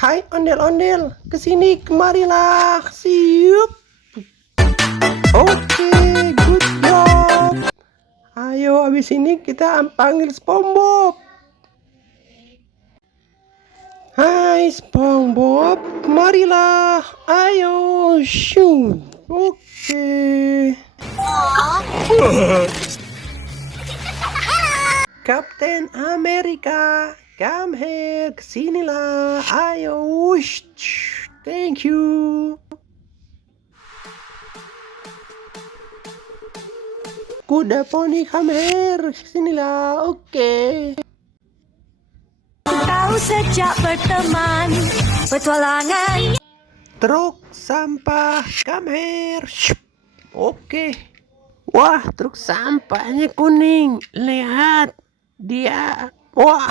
Hai ondel-ondel, kesini kemarilah, siup. Oke, good job. Ayo, abis ini kita panggil SpongeBob. Hai SpongeBob, kemarilah. Ayo, shoo. Oke. Kapten Amerika, come here, kesinilah. Ayo, wush. Thank you. Kuda poni, come here, kesinilah. Oke. Tahu sejak berteman, petualangan. Truk sampah, come here. Oke. Wah, truk sampahnya kuning. Lihat dia. Wah.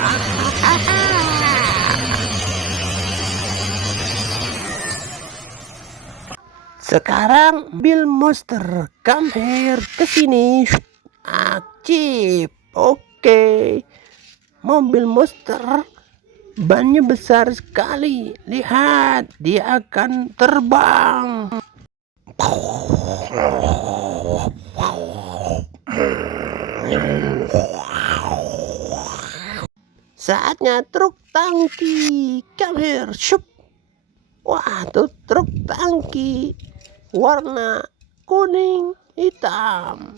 Sekarang mobil monster, come here, kesini. Aktif. Oke. Mobil monster bannya besar sekali. Lihat, dia akan terbang. Saatnya truk tangki, come here. Shup. Wah, tuh truk tangki warna kuning hitam.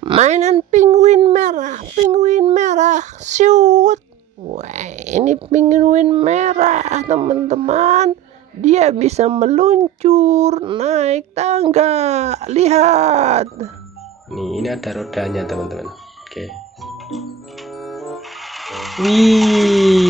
Mainan penguin merah, shoot. Wah, ini penguin merah, teman-teman. Dia bisa meluncur, naik tangga. Lihat. Nih, ini ada rodanya, teman-teman. Oke. Wih.